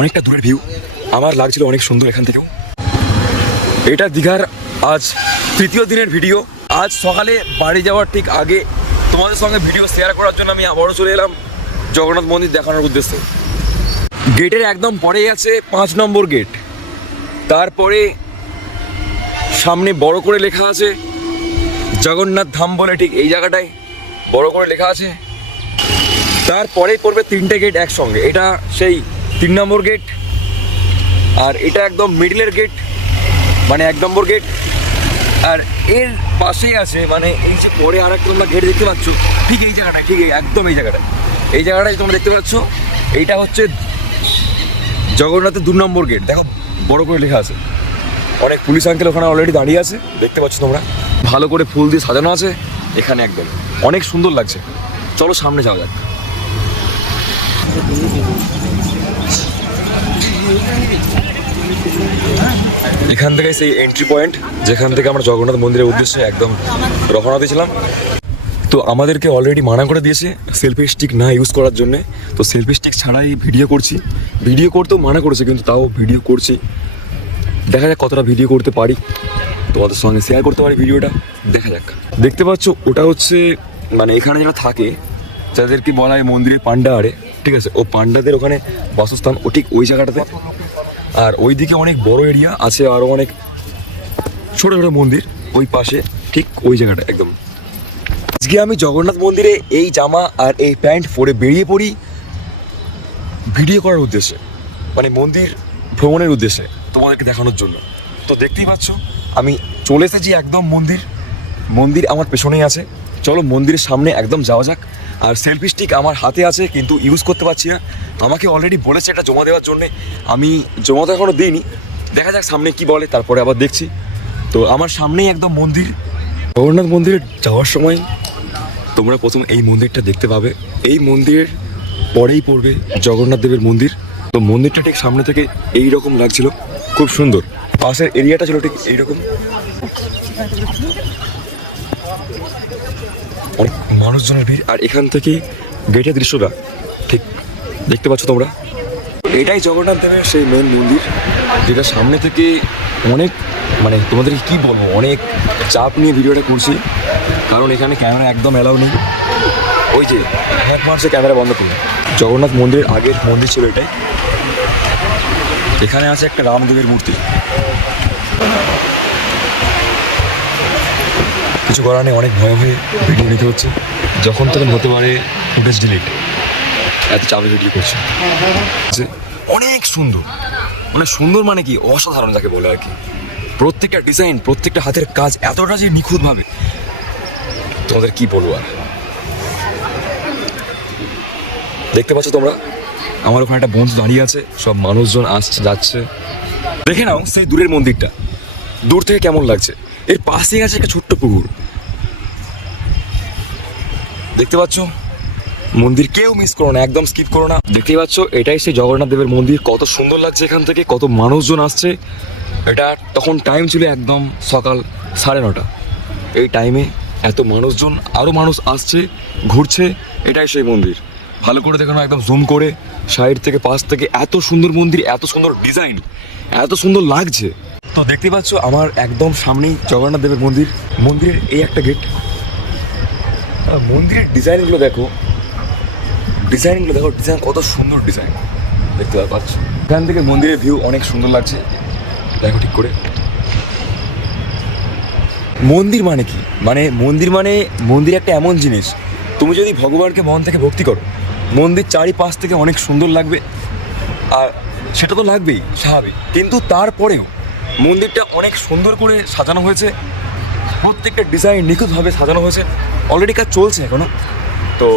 অনেকটা দূরের ভিউ, আমার লাগছিল অনেক সুন্দর এখান থেকেও। এটা দীঘার আজ তৃতীয় দিনের ভিডিও। আজ সকালে বাড়ি যাওয়ার ঠিক আগে তোমাদের সঙ্গে ভিডিও শেয়ার করার জন্য আমি আবারও চলে এলাম জগন্নাথ মন্দির দেখানোর উদ্দেশ্যে। গেটের একদম পরেই আছে 5 নম্বর গেট। তারপরে সামনে বড় করে লেখা আছে জগন্নাথ ধাম বলে, ঠিক এই জায়গাটায় বড় করে লেখা আছে। তারপরেই পড়বে 3টে গেট একসঙ্গে। এটা সেই 3 নম্বর গেট, আর এটা একদম মিডলের গেট মানে 1 নম্বর গেট। আর এর পাশেই আছে মানে এই যে পরে আর একটা তোমরা গেট দেখতে পাচ্ছ, ঠিক এই জায়গাটায়, ঠিক একদম এই জায়গাটায় তোমরা দেখতে পাচ্ছ। এইটা হচ্ছে জগন্নাথের 2 নম্বর গেট। দেখো বড় করে লেখা আছে। অনেক পুলিশ আঙ্কেল ওখানে অলরেডি দাঁড়িয়ে আছে, দেখতে পাচ্ছ তোমরা। ভালো করে ফুল দিয়ে সাজানো আছে এখানে, একদম অনেক সুন্দর লাগছে। চলো সামনে যাওয়া যাক। এখান থেকে সেই এন্ট্রি পয়েন্ট, যেখান থেকে আমরা জগন্নাথ মন্দিরের উদ্দেশ্যে একদম রওনা দিয়েছিলাম। তো আমাদেরকে অলরেডি মানা করে দিয়েছে সেলফি স্টিক না ইউজ করার জন্যে। তো সেলফি স্টিক ছাড়াই ভিডিও করছি। ভিডিও করতেও মানা করেছে, কিন্তু তাও ভিডিও করছি। দেখা যাক কতটা ভিডিও করতে পারি, তোমাদের সঙ্গে শেয়ার করতে পারি ভিডিওটা, দেখা যাক। দেখতে পাচ্ছ ওটা হচ্ছে মানে এখানে যারা থাকে, যাদেরকে বলা হয় মন্দিরের পান্ডা আরে, ঠিক আছে, ও পান্ডাদের ওখানে বাসস্থান, ও ঠিক ওই জায়গাটাতে। আর ওইদিকে অনেক বড় এরিয়া আছে, আরও অনেক ছোটো ছোটো মন্দির ওই পাশে, ঠিক ওই জায়গাটা একদম। আজকে আমি জগন্নাথ মন্দিরে এই জামা আর এই প্যান্ট পরে বেরিয়ে পড়ি ভিডিও করার উদ্দেশ্যে, মানে মন্দির ভ্রমণের উদ্দেশ্যে, তোমাদেরকে দেখানোর জন্য। তো দেখতেই পাচ্ছ আমি চলে এসেছি একদম মন্দির আমার পেছনেই আছে। চলো মন্দিরের সামনে একদম যাওয়া যাক। আর সেলফি স্টিক আমার হাতে আছে, কিন্তু ইউজ করতে পারছি না। আমাকে অলরেডি বলেছে এটা জমা দেওয়ার জন্যে, আমি জমা তো এখনও দিইনি। দেখা যাক সামনে কি বলে, তারপরে আবার দেখছি। তো আমার সামনেই একদম মন্দির। জগন্নাথ মন্দিরে যাওয়ার সময় তোমরা প্রথম এই মন্দিরটা দেখতে পাবে। এই মন্দিরের পরেই পড়বে জগন্নাথ দেবের মন্দির। তো মন্দিরটা ঠিক সামনে থেকে এই রকম লাগছিল, খুব সুন্দর। পাশের এরিয়াটা ছিল ঠিক এইরকম, অনেক মানুষজনের ভিড়। আর এখান থেকে গেটের দৃশ্যটা ঠিক দেখতে পাচ্ছ তোমরা। এটাই জগন্নাথ দেবের সেই মেন মন্দির, যেটা সামনে থেকে অনেক মানে তোমাদেরকে কী বলবো, অনেক চাপ নিয়ে ভিডিওটা করছি, কারণ এখানে ক্যামেরা একদম অ্যালাউ নেই। ওই যে হ্যাক মারছে, ক্যামেরা বন্ধ করলো। জগন্নাথ মন্দিরের আগের মন্দির ছিল এটাই। এখানে আছে একটা রামদেবের মূর্তি। কিছু করার নেই, অনেক ভয় হয়ে ভিডিও নিতে হচ্ছে। যখন তখন হতে পারে ফুটেজ ডিলিট, এত চাপে ভিডিও করছে। অনেক সুন্দর, মানে সুন্দর মানে কি অসাধারণ যাকে বলে আর কি। প্রত্যেকটা ডিজাইন, প্রত্যেকটা হাতের কাজ এতটা যে নিখুঁতভাবে, তোমাদের কি বলবো আর। দেখতে পাচ্ছ তোমরা আমার ওখানে একটা বন্ধু দাঁড়িয়ে আছে, সব মানুষজন আসছে যাচ্ছে। দেখে নাও সেই দূরের মন্দিরটা দূর থেকে কেমন লাগছে। এর পাশেই আছে একটা ছোট্ট পুকুর, দেখতে পাচ্ছ। মন্দির কেউ মিস করো না, একদম স্কিপ করো না। দেখতেই পাচ্ছ এটাই সেই জগন্নাথ দেবের মন্দির। কত সুন্দর লাগছে এখান থেকে, কত মানুষজন আসছে। এটা তখন টাইম ছিল একদম সকাল 9:30। এই টাইমে এত মানুষজন, আরও মানুষ আসছে, ঘুরছে। এটাই সেই মন্দির। ভালো করে দেখো না, একদম জুম করে সাইড থেকে পাশ থেকে, এত সুন্দর মন্দির, এত সুন্দর ডিজাইন, এত সুন্দর লাগছে। তো দেখতে পাচ্ছ আমার একদম সামনেই জগন্নাথ দেবের মন্দির। মন্দিরের এই একটা গেট। মন্দিরের ডিজাইনগুলো দেখো, ডিজাইন কত সুন্দর ডিজাইন, দেখতে পাচ্ছ। এখান থেকে মন্দিরের ভিউ অনেক সুন্দর লাগছে, দেখো ঠিক করে। মন্দির মানে কি, মানে মন্দির একটা এমন জিনিস, তুমি যদি ভগবানকে মন থেকে ভক্তি করো, মন্দির চারিপাশ থেকে অনেক সুন্দর লাগবে। আর সেটা তো লাগবেই, স্বাভাবিক। কিন্তু তারপরেও মন্দিরটা অনেক সুন্দর করে সাজানো হয়েছে, প্রত্যেকটা ডিজাইন নিখুঁতভাবে সাজানো হয়েছে। অলরেডি কাজ চলছে এখনো। তো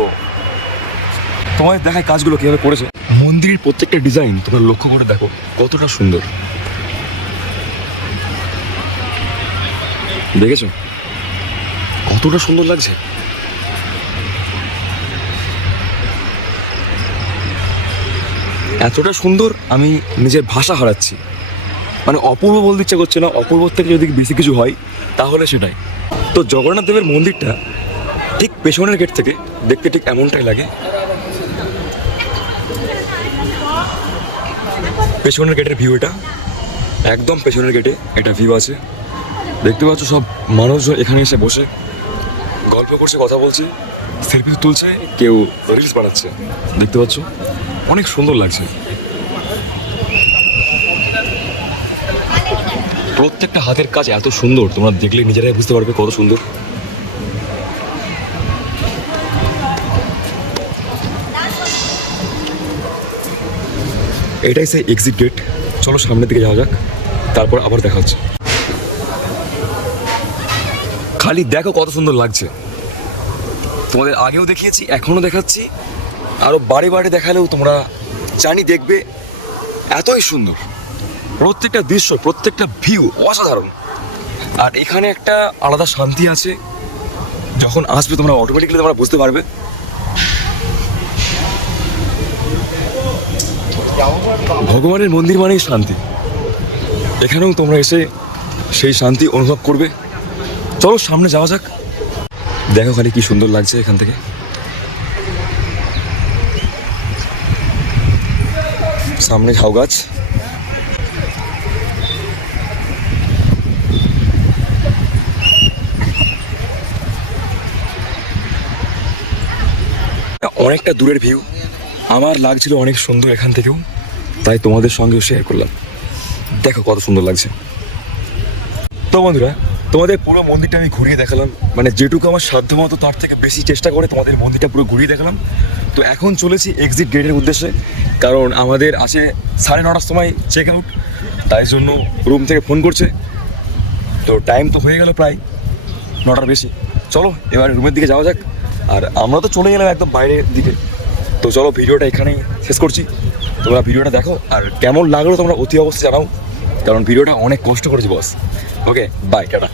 তোমার দেখায় কাজগুলো কীভাবে করেছে। মন্দিরের প্রত্যেকটা ডিজাইন তোমরা লক্ষ্য করে দেখো কতটা সুন্দর, দেখেছো কতটা সুন্দর লাগছে। এতটা সুন্দর আমি নিজের ভাষা হারাচ্ছি, মানে অপূর্ব বলতে ইচ্ছা করছে না। অপূর্ব থেকে যদি বেশি কিছু হয় তাহলে সেটাই। তো জগন্নাথ দেবের মন্দিরটা ঠিক পেছনের গেট থেকে দেখতে ঠিক এমনটাই লাগে। পেছনের গেটের ভিউ এটা, একদম পেছনের গেটে এটা ভিউ আছে। দেখতে পাচ্ছ সব মানুষজন এখানে এসে বসে গল্প করছে, কথা বলছে, সেলফি তুলছে, কেউ রিলস বানাচ্ছে। দেখতে পাচ্ছ অনেক সুন্দর লাগছে। প্রত্যেকটা হাতের কাজ এত সুন্দর, তোমরা দেখলে নিজেরাই বুঝতে পারবে কত সুন্দর। এটাই সেই এক্সিট গেট। চলো সামনের দিকে যাওয়া যাক, তারপর আবার দেখা হচ্ছে। খালি দেখো কত সুন্দর লাগছে। তোমাদের আগেও দেখিয়েছি, এখনও দেখাচ্ছি, আরও বাড়ি বাড়ি দেখালেও তোমরা জানি দেখবে। এতই সুন্দর প্রত্যেকটা দৃশ্য, প্রত্যেকটা ভিউ অসাধারণ। আর এখানে একটা আলাদা শান্তি আছে, যখন আসবে তোমরা অটোমেটিক্যালি তোমরা বুঝতে পারবে। ভগবানের মন্দির মানেই শান্তি, এখানেও তোমরা এসে সেই শান্তি অনুভব করবে। চলো সামনে যাওয়া যাক। দেখো খালি কি সুন্দর লাগছে এখান থেকে। সামনে ঝাউ গাছ, অনেকটা দূরের ভিউ, আমার লাগছিল অনেক সুন্দর এখান থেকেও, তাই তোমাদের সঙ্গেও শেয়ার করলাম। দেখো কত সুন্দর লাগছে। তো বন্ধুরা, তোমাদের পুরো মন্দিরটা আমি ঘুরিয়ে দেখালাম, মানে যেটুকু আমার সাধ্য মতো তার থেকে বেশি চেষ্টা করে তোমাদের মন্দিরটা পুরো ঘুরিয়ে দেখালাম। তো এখন চলেছি এক্সিট গেটের উদ্দেশ্যে, কারণ আমাদের আছে 9:30টার সময় চেক আউট, তাই জন্য রুম থেকে ফোন করছে। তো টাইম তো হয়ে গেল প্রায় 9টার বেশি। চলো এবার রুমের দিকে যাওয়া যাক। আর আমরা তো চলে গেলাম একদম বাইরের দিকে। তো চলো ভিডিওটা এখানেই শেষ করছি। তোমরা ভিডিওটা দেখো, আর কেমন লাগলো তোমরা অতি অবশ্যই জানাও, কারণ ভিডিওটা অনেক কষ্ট করেছি বস। ওকে, বাই, টাটা।